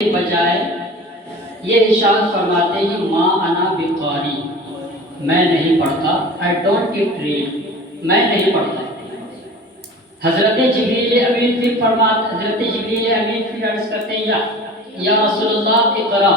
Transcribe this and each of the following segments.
بجائے یہ ارشاد فرماتے ہیں ما انا بقاری، میں نہیں پڑھتا، I don't keep read، میں نہیں پڑھتا۔ حضرت جبریل امین پھر فرماتے، حضرت جبریل امین پھر عرض کرتے ہیں یا رسول اللہ اقرا،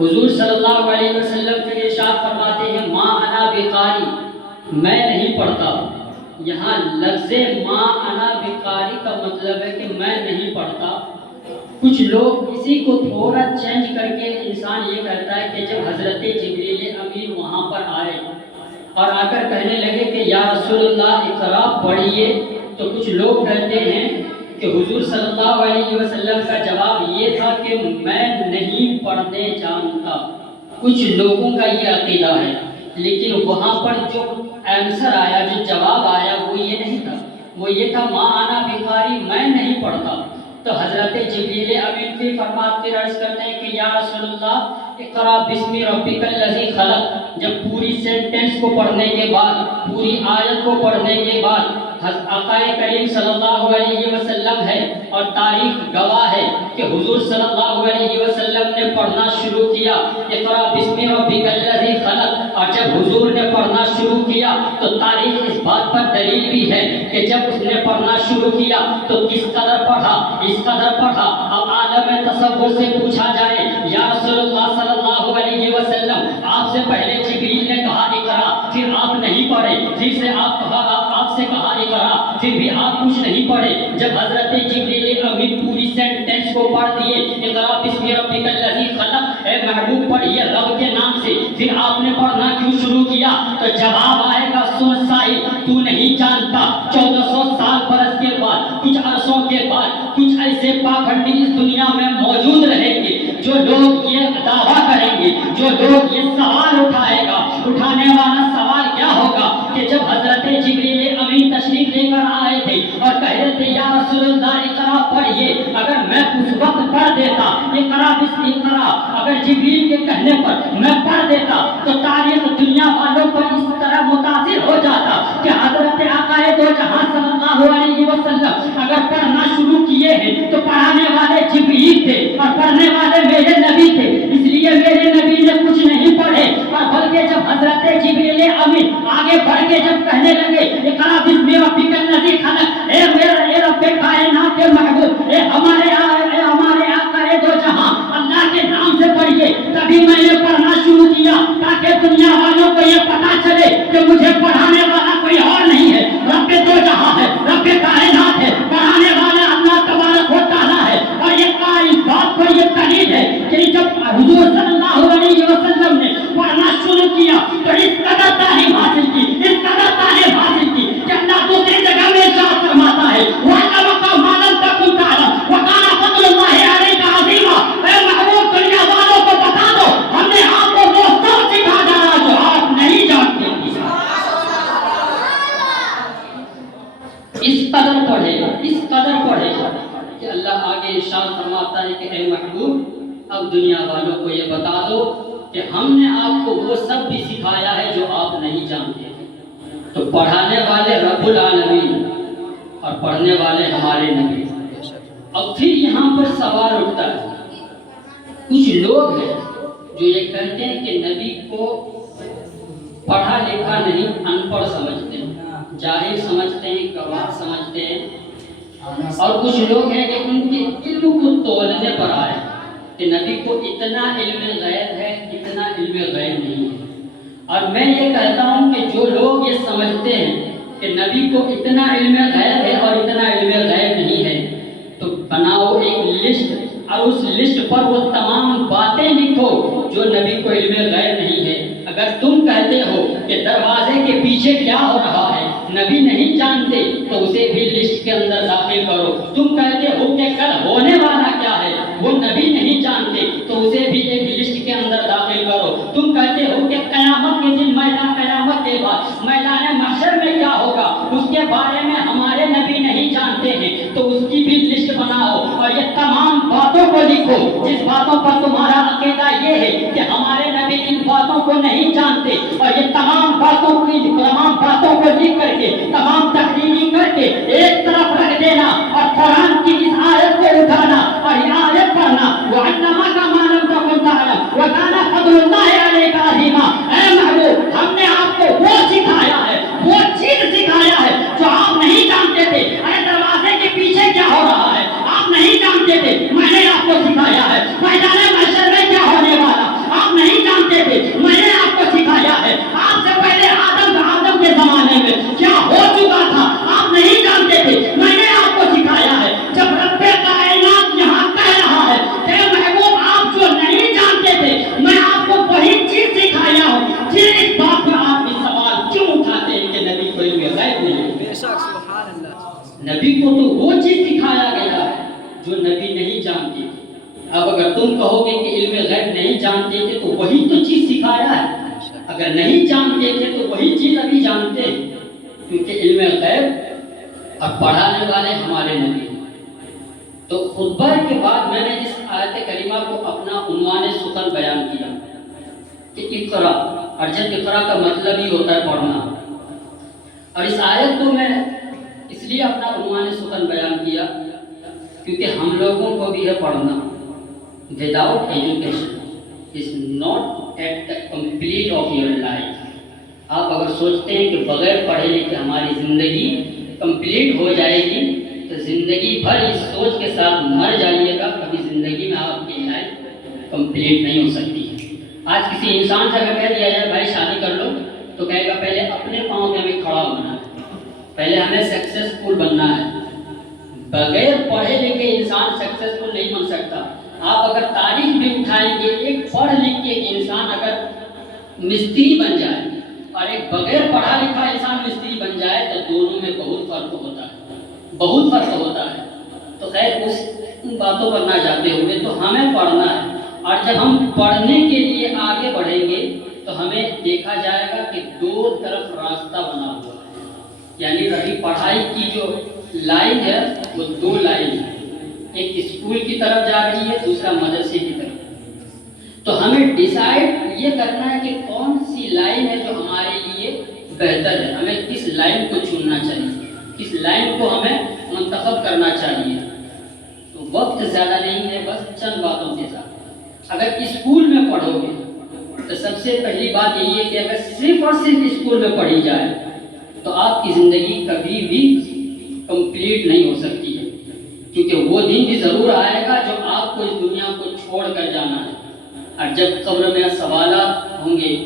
حضور صلی اللہ علیہ وسلم پھر ارشاد فرماتے ہیں ما انا بقاری، میں نہیں پڑھتا۔ یہاں لفظ ما انا بقاری کا مطلب ہے کہ میں نہیں پڑھتا۔ کچھ لوگ اسی کو تھوڑا چینج کر کے انسان یہ کہتا ہے کہ جب حضرت جبریل امین وہاں پر آئے اور آ کر کہنے لگے کہ یا رسول اللہ اقرا پڑھیے، تو کچھ لوگ کہتے ہیں کہ حضور صلی اللہ علیہ وسلم کا جواب یہ تھا کہ میں نہیں پڑھنے جانتا۔ کچھ لوگوں کا یہ عقیدہ ہے، لیکن وہاں پر جو آنسر آیا، جو جواب آیا وہ یہ نہیں تھا، وہ یہ تھا ما انا بقاری، میں نہیں پڑھتا۔ تو حضرت جبریل امین پھر فرماتے عرض کرتے ہیں کہ یا رسول اللہ اقرا بسم ربک الذی خلق، جب پوری سینٹنس کو پڑھنے کے بعد، پوری آیت کو پڑھنے کے بعد آقا کریم صلی اللہ علیہ وسلم ہے اور تاریخ گواہ ہے کہ حضور صلی اللہ علیہ وسلم نے پڑھنا شروع کیا اقرا بسم ربک الذی خلق، اور جب حضور نے پڑھنا شروع کیا تو تاریخ اس بات پر دلیل بھی ہے کہ جب اس نے پڑھنا شروع کیا تو کس قدر پڑھا، اس قدر پڑھا۔ اب عالم تصور سے پوچھا جائے یا رسول اللہ صلی اللہ علیہ وسلم، آپ سے پہلے جبریل نے کہا اقرا، پھر آپ نہیں پڑھے، پھر سے آپ سے کہا اقرا، پھر بھی آپ کچھ نہیں پڑھے۔ جب حضرت جبریل امین پوری سینٹنس کو پڑھ دیے اقرا بسم ربک الذی خلق، اے محبوب پڑھیے رب کے نام سے، پھر آپ نے پڑھنا کیوں شروع کیا؟ تو جواب آئے گا سن سائل، تو نہیں جانتا 1400 سال برس کے بعد، کچھ عرصوں کے بعد کچھ ایسے پاکھنڈی اس دنیا میں موجود رہیں گے جو لوگ یہ دعویٰ کریں گے، جو لوگ یہ سوال اٹھائے گا۔ اٹھانے والا سوال کیا ہوگا کہ جب حضرت جبریل امین تشریف لے کر آئے تھے اور کہہ رہے تھے یا رسول اللہ اقرا پڑھیے، اگر میں اس وقت پڑھ دیتا اقرا بسم اقرا، اگر جبریل کے کہنے پر میں پڑھ دیتا تو تاریخ دنیا والوں پر اس طرح متاثر ہو جاتا کہ حضرت آقا دو جہاں صلی اللہ علیہ وسلم اگر پڑھنا شروع کیے ہیں تو پڑھانے والے جبریل تھے اور پڑھنے والے میرے نبی تھے، اس لیے میرے نبی نے کچھ نہیں پڑھے، اور بلکہ جب حضرت جبریل امین آگے بڑھ کے جب کہنے لگے اقرا بسم ربک الذی خلق، اے رب کائنات کے محبوب، اے ہمارے آقا دو جہاں اللہ کے نام سے پڑھیے، تبھی میں نے پڑھنا شروع کیا تاکہ دنیا والوں کو یہ پتا چلے کہ مجھے پڑھانے والا کوئی اور نہیں ہے، رب دو جہاں ہے، رب کائنات ہے، پڑھانے والا اللہ تبارک و تعالیٰ ہے۔ اور یہ اس بات پر یہ دلیل ہے کہ جب حضور صلی اللہ علیہ وسلم نے پڑھنا شروع کیا تو اس قدر تعلیم حاصل کی، اس قدر تعلیم حاصل کی کہ اللہ دوسری جگہ میں ارشاد فرماتا ہے وَعَلَّمَكَ مَا لَمْ تَكُنْ تَعْلَمْ وَكَانَ فَضْلُ اللَّهِ عَلَيْكَ عَظِيمًا۔ اے محبوب دنیا والوں کو بتا دو ہم نے آپ کو وہ سب سکھا ڈالا جو آپ نہیں جانتے تھے۔ اس قدر پڑھے، اس قدر پڑھے کہ اللہ آگے ارشاد فرماتا ہے کہ اے محبوب اب دنیا والوں کو یہ بتا دو کہ ہم نے آپ کو وہ سب بھی سکھایا ہے جو آپ نہیں جانتے تھے۔ تو پڑھانے والے رب العالمین اور پڑھنے والے ہمارے نبی۔ اب پھر یہاں پر سوال اٹھتا ہے، کچھ لوگ ہیں جو یہ کہتے ہیں کہ نبی کو پڑھا لکھا نہیں، ان پڑھ سمجھتے ہیں، جاہل سمجھتے ہیں، گواہ سمجھتے ہیں، اور کچھ لوگ ہیں کہ ان کے علم کو تولنے پر آئے کہ نبی کو اتنا علم غیب ہے، اتنا علم غیب نہیں ہے۔ اور میں یہ کہتا ہوں کہ جو لوگ یہ سمجھتے ہیں کہ نبی کو اتنا علم غیب ہے اور اتنا علم غیب نہیں ہے، تو بناؤ ایک لسٹ اور اس لسٹ پر وہ تمام باتیں لکھو جو نبی کو علم غیب نہیں ہے۔ اگر تم کہتے ہو کہ دروازے کے پیچھے کیا ہو رہا ہے نبی نہیں جانتے تو اسے بھی لسٹ کے اندر داخل کرو۔ تم کہتے ہو کہ کل ہونے والا کیا ہے وہ نبی نہیں جانتے تو اسے بھی ایک لسٹ کے اندر داخل کرو۔ تم کہتے ہو کہ قیامت کے دن میدان قیامت کے بعد میدان محشر میں کیا ہوگا اس کے بارے میں ہمارے نبی نہیں جانتے ہیں تو اس کی بھی لسٹ بناؤ اور یہ تمام باتوں کو لکھو جس باتوں پر تمہارا عقیدہ یہ ہے کہ ہمارے نبی ان باتوں کو نہیں جانتے، اور یہ تمام باتوں کو لکھ کر کے تمام تحریری کر کے ایک طرف رکھ دینا اور قرآن کی اس آیت کو اٹھانا اور یہ آیت پڑھنا کو سکھایا ہے، میدان محشر میں کیا ہونے والا آپ نہیں جانتے تھے، میں نے آپ کو سکھایا ہے، آپ سے پہلے آدم کے زمانے میں کیا ہو چکا تھا آپ نہیں جانتے تھے، میں نے آپ کو سکھایا ہے۔ جب رب کائنات یہاں کہہ رہا ہے کہ محبوب آپ جو نہیں جانتے تھے میں آپ کو وہی چیز سکھایا ہوں، پھر اس بات پر آپ بھی سوال کیوں اٹھاتے ہیں کہ نبی کو علم غیب نہیں ہے؟ بے شک سبحان اللہ۔ نبی کو تو وہ چیز سکھایا گیا ہے جو نبی نہیں جانتے تھے۔ اب اگر تم کہو گے کہ علم غیب نہیں جانتے تھے تو وہی تو چیز سکھایا ہے، اگر نہیں جانتے تھے تو وہی چیز ابھی جانتے ہیں، کیونکہ علم غیب اور پڑھانے والے ہمارے نبی۔ تو خطبہ کے بعد میں نے اس آیت کریمہ کو اپنا عنوان سخن بیان کیا کہ اقرا، اور جب اقرا کا مطلب ہی ہوتا ہے پڑھنا، اور اس آیت کو میں اس لیے اپنا عنوان سخن بیان کیا کیونکہ ہم لوگوں کو بھی ہے پڑھنا۔ Without education is not at the complete of your life. آپ اگر سوچتے ہیں کہ بغیر پڑھے لکھے ہماری زندگی کمپلیٹ ہو جائے گی تو زندگی بھر اس سوچ کے ساتھ مر جائیے گا، کبھی زندگی میں آپ کی لائف کمپلیٹ نہیں ہو سکتی ہے۔ آج کسی انسان سے اگر کہہ دیا جائے بھائی شادی کر لو تو کہے گا پہلے اپنے پاؤں پہ ہمیں کھڑا ہونا ہے، پہلے ہمیں سکسیسفل بننا ہے۔ بغیر پڑھے لکھے انسان سکسیسفل نہیں بن سکتا۔ آپ اگر تاریخ بھی اٹھائیں گے، ایک پڑھ لکھ کے انسان اگر مستری بن جائے اور ایک بغیر پڑھا لکھا انسان مستری بن جائے تو دونوں میں بہت فرق ہوتا ہے، بہت فرق ہوتا ہے۔ تو خیر اس باتوں پر نہ جاتے ہوئے تو ہمیں پڑھنا ہے، اور جب ہم پڑھنے کے لیے آگے بڑھیں گے تو ہمیں دیکھا جائے گا کہ دو طرف راستہ بنا ہوا ہے، یعنی رہی پڑھائی کی جو لائن ہے وہ دو لائن ہے، ایک اسکول کی طرف جا رہی ہے، دوسرا مدرسے کی طرف۔ تو ہمیں ڈیسائیڈ یہ کرنا ہے کہ کون سی لائن ہے جو ہمارے لیے بہتر ہے، ہمیں کس لائن کو چننا چاہیے، کس لائن کو ہمیں منتخب کرنا چاہیے۔ تو وقت زیادہ نہیں ہے، بس چند باتوں کے ساتھ اگر اسکول میں پڑھو گے تو سب سے پہلی بات یہی ہے کہ اگر صرف اور صرف اسکول میں پڑھی جائے تو آپ کی زندگی کبھی بھی کمپلیٹ نہیں ہو سکتی ہے، کیونکہ وہ دن بھی ضرور آئے گا جو آپ کو اس دنیا کو چھوڑ کر جانا ہے، اور جب قبر میں سوالات ہوں گے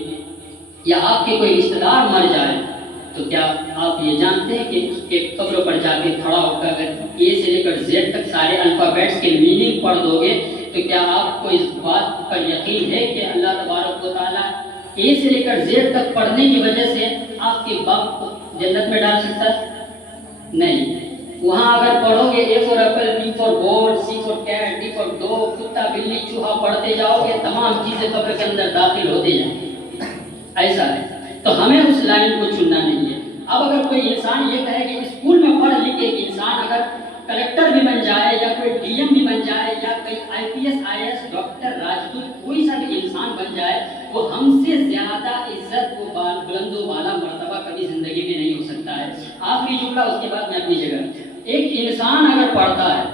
یا آپ کے کوئی رشتہ دار مر جائے تو کیا آپ یہ جانتے ہیں کہ اس کے قبر پر جا کے کھڑا ہو کر اگر اے سے لے کر زیڈ تک سارے الفابیٹس کے میننگ پڑھ دو گے تو کیا آپ کو اس بات پر یقین ہے کہ اللہ تبارک و تعالیٰ اے سے لے کر زیڈ تک پڑھنے کی وجہ سے آپ کے باپ کو جنت میں ڈال سکتا ہے؟ نہیں۔ وہاں اگر پڑھو گے A for apple, B for ball, C for cat, D for dog, کتا بلی چوہا پڑھتے جاؤ گے، تمام چیزیں قبر کے اندر داخل ہوتے جائیں گے، ایسا ہے۔ تو ہمیں اس لائن کو چننا نہیں ہے۔ اب اگر کوئی انسان یہ کہے کہ اسکول میں پڑھ لکھ کے انسان اگر کلیکٹر بھی بن جائے یا کوئی ڈی ایم بھی بن جائے یا کوئی I P S I S doctor راجدوت کوئی سا بھی انسان بن جائے وہ ہم سے زیادہ عزت و بلند و بالا مرتبہ کبھی زندگی میں نہیں ہو سکتا ہے۔ آخری جملہ اس کے بعد میں اپنی جگہ۔ ایک انسان اگر پڑھتا ہے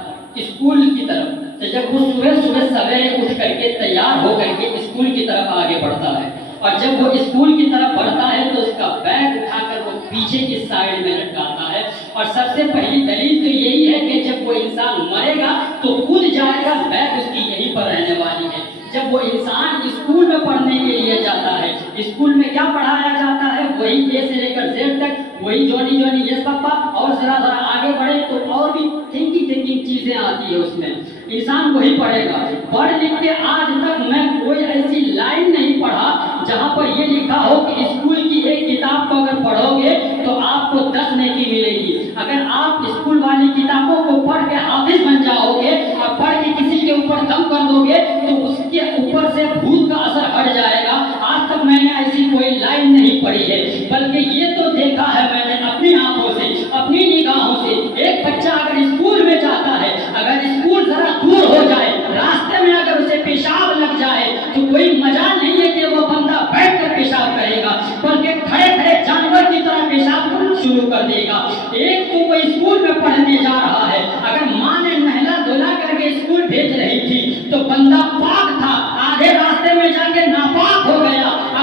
اسکول کی طرف تو جب وہ صبح سویرے اٹھ کر کے تیار ہو کر کے اسکول کی طرف آگے بڑھتا ہے، اور جب وہ اسکول کی طرف بڑھتا ہے تو اس کا بیگ اٹھا کر وہ پیچھے کی سائڈ میں لٹکاتا ہے، اور سب سے پہلی دلیل تو یہی ہے کہ جب وہ انسان مرے گا تو کود جائے گا، بیگ اس کی یہیں پر رہنے والی ہے۔ جب وہ انسان اسکول میں پڑھنے کے لیے جاتا ہے، اسکول میں کیا پڑھایا جاتا ہے؟ وہی اے سے لے کر زیڈ تک، وہی جونی جونی یس پپا، اور ذرا آگے بڑھے تو اور بھی تھنکنگ چیزیں آتی ہے اس میں، انسان وہی پڑھے گا۔ پڑھ لکھ کے آج تک میں کوئی ایسی لائن نہیں پڑھا جہاں پر یہ لکھا ہو کہ اسکول کی ایک کتاب کو اگر پڑھو گے تو آپ کو 10 نیکی ملے گی۔ اگر آپ اسکول والی کتابوں کو پڑھ کے حافظ بن جاؤ گے اور پڑھ کے کسی کے اوپر دم کر دو گے تو اس کے اوپر سے بھوت کا اثر ہٹ جائے گا۔ آج تک میں نے ایسی کوئی لائن نہیں پڑھی ہے، بلکہ یہ